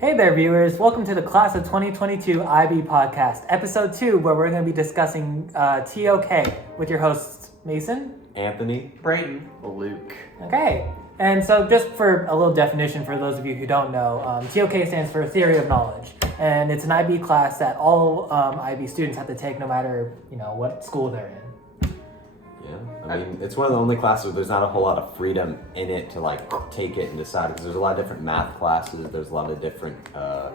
Hey there, viewers. Welcome to the Class of 2022 IB Podcast, Episode 2, where we're going to be discussing TOK with your hosts, Mason, Anthony, Brayton, Luke. Okay. And so just for a little definition for those of you who don't know, TOK stands for Theory of Knowledge. And it's an IB class that all IB students have to take no matter, what school they're in. Yeah, I mean, it's one of the only classes where there's not a whole lot of freedom in it to take it and decide, because there's a lot of different math classes, there's a lot of different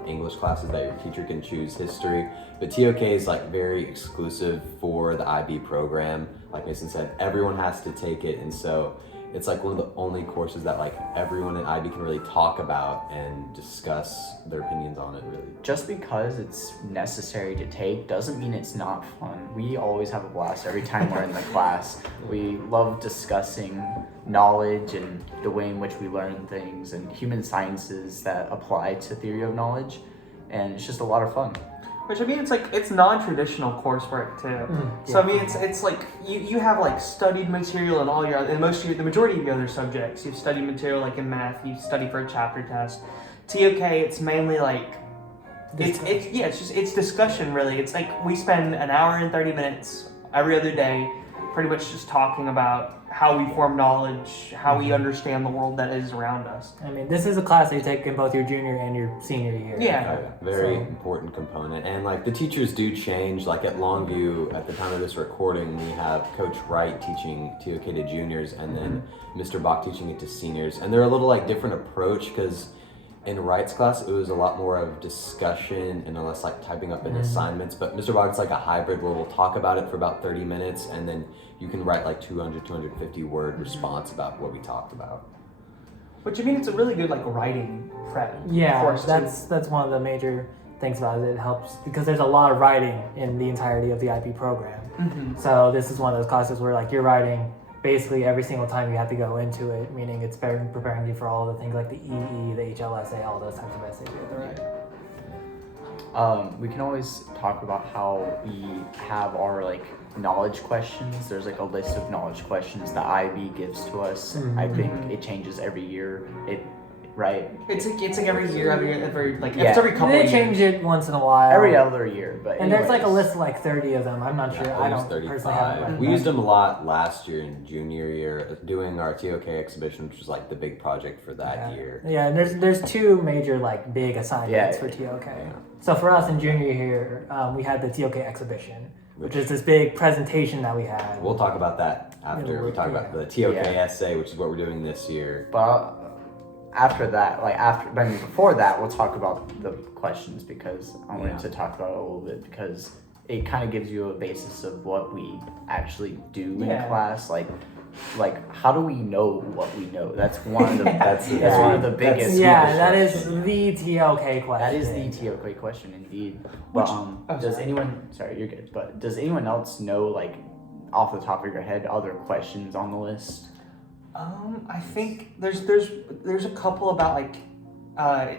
English classes that your teacher can choose history, but TOK is very exclusive for the IB program. Like Mason said, everyone has to take it, and so it's one of the only courses that everyone in IB can really talk about and discuss their opinions on it, really. Just because it's necessary to take doesn't mean it's not fun. We always have a blast every time we're in the class. We love discussing knowledge and the way in which we learn things and human sciences that apply to theory of knowledge, and it's just a lot of fun. Which it's non-traditional coursework too. So it's you have studied material in all your the majority of your other subjects. You've studied material in math. You study for a chapter test. TOK, it's mainly it's discussion really. It's we spend an hour and 30 minutes every other day, pretty much just talking about how we form knowledge, how we understand the world that is around us. I mean, this is a class that you take in both your junior and your senior year. Yeah. Very important component. And the teachers do change. At Longview, at the time of this recording, we have Coach Wright teaching TOK to juniors and then Mr. Bach teaching it to seniors. And they're a little different approach, because in Wright's class, it was a lot more of discussion and less typing up in assignments. But Mr. Bog's a hybrid where we'll talk about it for about 30 minutes and then you can write 250 word response about what we talked about. Which it's a really good writing prep. Yeah, course that's one of the major things about it. It helps because there's a lot of writing in the entirety of the IB program. So this is one of those classes where you're writing basically every single time you have to go into it, meaning it's preparing you for all the things like the EE, the HLSA, all those types of essays you have to write. We can always talk about how we have our knowledge questions. There's a list of knowledge questions that IB gives to us. I think it changes every year. Right? It's every year, every couple They of years. change it once in a while. Every other year, but and there's a list of 30 of them. I'm not sure. I don't 35. personally have it. We used them a lot last year in junior year, doing our TOK exhibition, which was the big project for that year. Yeah, and there's two major big assignments for TOK. Yeah. So for us in junior year, we had the TOK exhibition, which is this big presentation that we had. We'll talk about that after we talk about the TOK essay, which is what we're doing this year. But after that, before that, we'll talk about the questions, because I wanted to talk about it a little bit, because it kind of gives you a basis of what we actually do in class. How do we know what we know? That's one of the that's one of the biggest. That is the TOK question. That is the TOK question indeed. But does anyone? Sorry, you're good. But does anyone else know off the top of your head other questions on the list? I think there's a couple about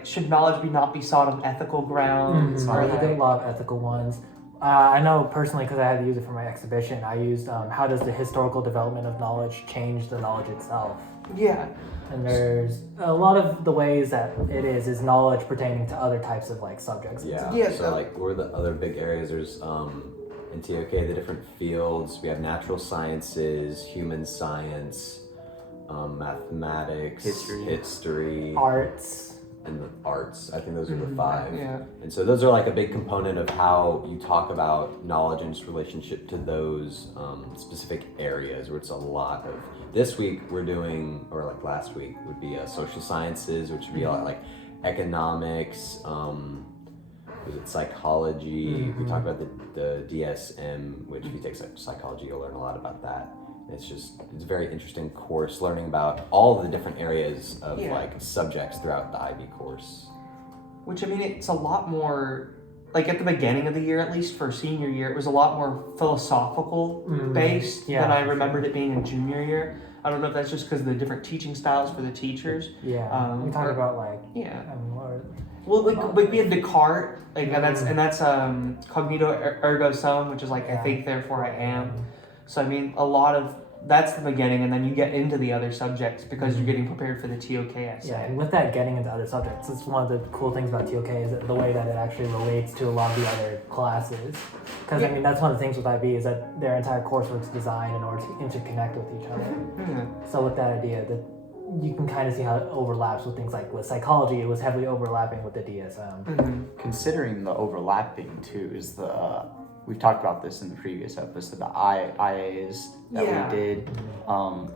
should knowledge not be sought on ethical grounds? There's a lot of ethical ones. I know personally, because I had to use it for my exhibition, I used how does the historical development of knowledge change the knowledge itself? Yeah. And there's a lot of the ways that it is knowledge pertaining to other types of subjects. Yeah. So what are the other big areas? There's in TOK the different fields. We have natural sciences, human science, mathematics, history, arts. And the arts. I think those are the 5. Yeah. And so those are a big component of how you talk about knowledge and its relationship to those specific areas, where it's a lot of. This week we're doing, or last week would be social sciences, which would be a lot economics, psychology. We talk about the DSM, which if you take psychology, you'll learn a lot about that. It's a very interesting course, learning about all the different areas of subjects throughout the IB course. Which it's a lot more, at the beginning of the year, at least for senior year, it was a lot more philosophical based than I remembered it being in junior year. I don't know if that's just because of the different teaching styles for the teachers. Yeah. We talk about Well, we had Descartes, and that's cognito ergo sum, which is I think therefore I am. So a lot of that's the beginning, and then you get into the other subjects because you're getting prepared for the TOK essay. Yeah, and with that getting into other subjects, it's one of the cool things about TOK is that the way that it actually relates to a lot of the other classes. Because I mean, that's one of the things with IB is that their entire coursework is designed in order to interconnect with each other. So with that idea, that you can kind of see how it overlaps with things like with psychology, it was heavily overlapping with the DSM. Considering the overlapping too is the we've talked about this in the previous episode, the IAs that we did.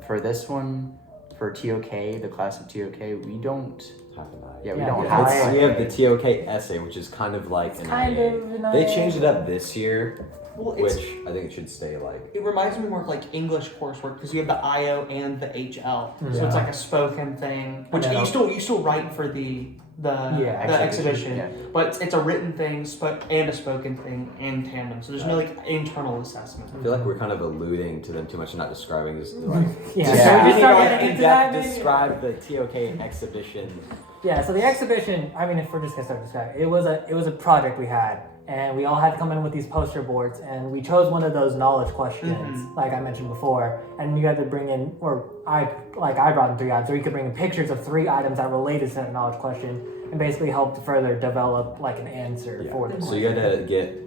For this one, for TOK, the class of TOK, we don't have an IA. Yeah, we Yeah, don't yeah. have We have the TOK essay, which is kind of like an kind IA. of an They IA. changed it up this year, Well, which I think it should stay like. it reminds me more of like English coursework because you have the IO and the HL, so Yeah. it's like a spoken thing. Which I know. you still write for the Yeah, exhibition, yeah. but it's a written thing, and a spoken thing in tandem. So there's no like internal assessment. I feel like we're kind of alluding to them too much and not describing this. Like, Yeah, Yeah. so we just start like, getting in into that. depth maybe? describe the TOK exhibition. Yeah, so the exhibition, I mean, if we're just gonna start describing, it was a project we had, and we all had to come in with these poster boards, and we chose one of those knowledge questions, like I mentioned before, and you had to bring in, or I brought in 3 items, or you could bring in pictures of 3 items that related to that knowledge question, and basically help to further develop like an answer for the So you had to get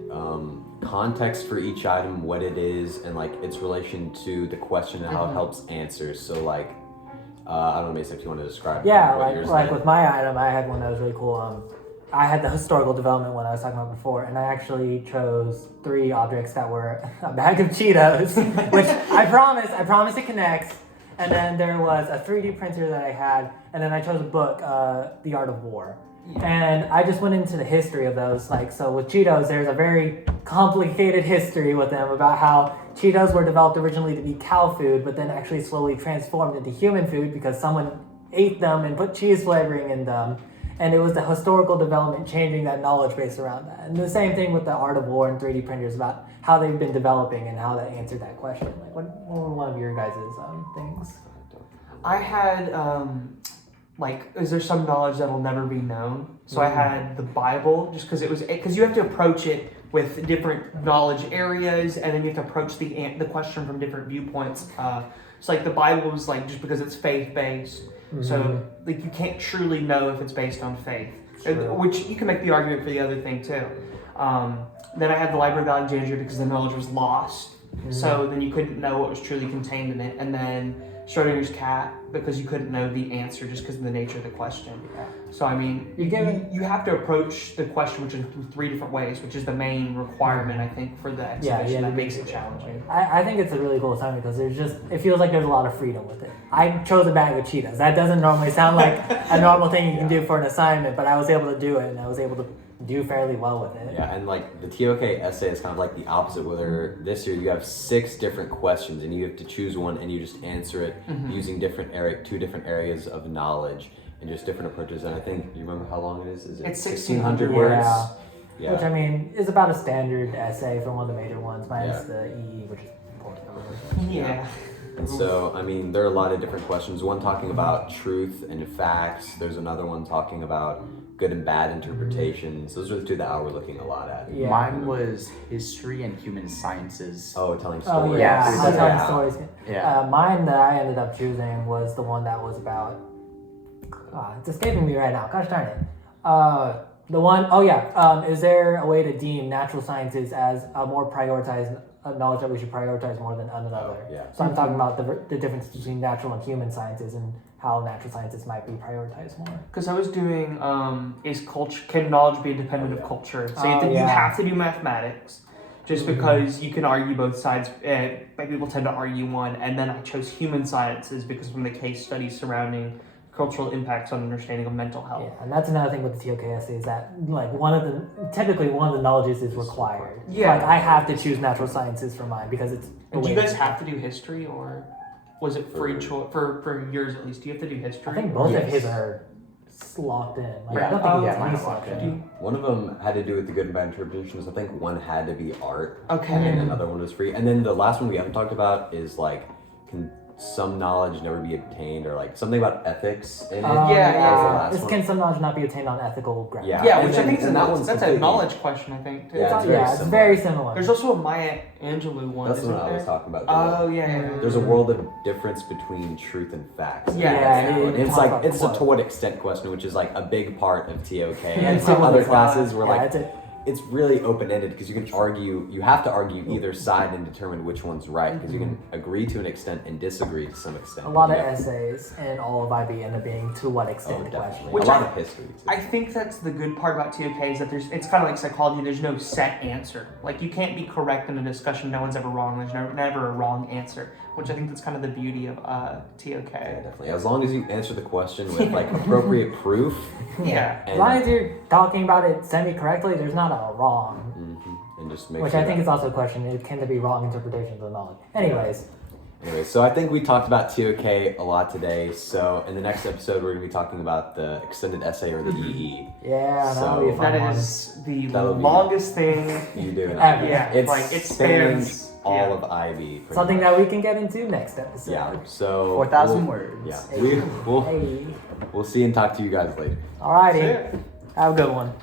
context for each item, what it is, and like its relation to the question and how it helps answers. So like, I don't know, Mason, if you want to describe. Yeah, what yours like meant. with my item, I had one that was really cool. I had the historical development one I was talking about before, and I actually chose 3 objects that were a bag of Cheetos, which I promise it connects. And then there was a 3D printer that I had, and then I chose a book, The Art of War. And I just went into the history of those. Like, so with Cheetos, there's a very complicated history with them about how Cheetos were developed originally to be cow food, but then actually slowly transformed into human food because someone ate them and put cheese flavoring in them. And it was the historical development changing that knowledge base around that. And the same thing with the Art of War and 3D printers about how they've been developing and how that answered that question. Like, what were one of your guys' things? I had is there some knowledge that will never be known? So I had the Bible, just because you have to approach it with different knowledge areas, and then you have to approach the question from different viewpoints. So like the Bible was like just because it's faith based, so like you can't truly know if it's based on faith, which you can make the argument for the other thing too. Then I had the Library of Alexandria because the knowledge was lost, so then you couldn't know what was truly contained in it, and then Schrodinger's cat because you couldn't know the answer just because of the nature of the question. So I mean, you have to approach the question which is through 3 different ways, which is the main requirement I think for the exhibition that makes it challenging. I think it's a really cool assignment because it feels like there's a lot of freedom with it. I chose a bag of Cheetos. That doesn't normally sound like a normal thing you can do for an assignment, but I was able to do it, and I was able to do fairly well with it. Yeah, and like the TOK essay is kind of like the opposite, where this year you have 6 different questions and you have to choose one and you just answer it using 2 different areas of knowledge and just different approaches. And I think, do you remember how long it is? Is it It's 1,600 words? Yeah. Which I mean is about a standard essay for one of the major ones, minus the EE, which is important. Yeah. And so, I mean, there are a lot of different questions. One talking about truth and facts. There's another one talking about good and bad interpretations. Those are the 2 that I were looking a lot at. Yeah. Mine was history and human sciences. Oh, telling Oh stories. yeah, Yeah, I'm telling yeah. stories. Yeah. Mine that I ended up choosing was the one that was about. It's escaping me right now. Gosh darn it. The one, is there a way to deem natural sciences as a more prioritized knowledge that we should prioritize more than another? Oh, yeah. So I'm talking about the difference between natural and human sciences and how natural sciences might be prioritized more. Because I was doing can knowledge be independent of culture? So you have to do mathematics, just because you can argue both sides. People tend to argue one, and then I chose human sciences because from the case studies surrounding cultural impacts on understanding of mental health. Yeah, and that's another thing with the TOK essay is that like typically one of the knowledges is required. Yeah. Like I have to choose natural sciences for mine because it's. And do you guys have to do history, or was it free choice for yours at least? Do you have to do history? I think both Yes. of his are locked in. Like, Yeah. I don't think Yeah, it's mine least are locked locked in. in. One of them had to do with the good and bad interpretations. I think one had to be art. Okay. And then another one was free. And then the last one we haven't talked about is like some knowledge never be obtained, or like something about ethics in it. Yeah, That was the last This one. can some knowledge not be obtained on ethical grounds. Yeah. Yeah, and which then- I think is and that one's that's a completely- knowledge question, I think. Too. Yeah, it's very it's similar. very similar. There's also a Maya Angelou one. That's isn't what I was there? talking about. Oh yeah. There's a world of difference between truth and facts. Yeah, And it's talk like about it's a quote. to what extent question, which is like a big part of TOK Yeah, and it's some similar other to classes where like it's a, it's really open ended because you can argue, you have to argue either side and determine which one's right because you can agree to an extent and disagree to some extent. a lot of Yeah. essays and all of IB end up being to what Oh, extent question. definitely. Which a lot I- of history. Too. I think that's the good part about TOK is that it's kind of like psychology. There's no set answer. Like you can't be correct in a discussion. No one's ever wrong. There's never a wrong answer. Which I think that's kind of the beauty of TOK. Yeah, definitely. As long as you answer the question with like appropriate proof. Yeah. As long as you're talking about it semi-correctly, there's not a wrong. And just make Which sure I think that- is also a question. It can there be wrong interpretations of knowledge? Anyways, Anyway, so I think we talked about TOK a lot today. So in the next episode, we're going to be talking about the extended essay or the EE. yeah, that'll be a So- fun That one. is the That'll be- longest thing. You do it. Ever. Yeah. It's like it spanning spans all of IB. pretty Something much. that we can get into next episode. Yeah. So 4,000 we'll- words. Yeah. Hey. We'll Hey. we'll see and talk to you guys later. Alrighty. Yeah. Have a good one.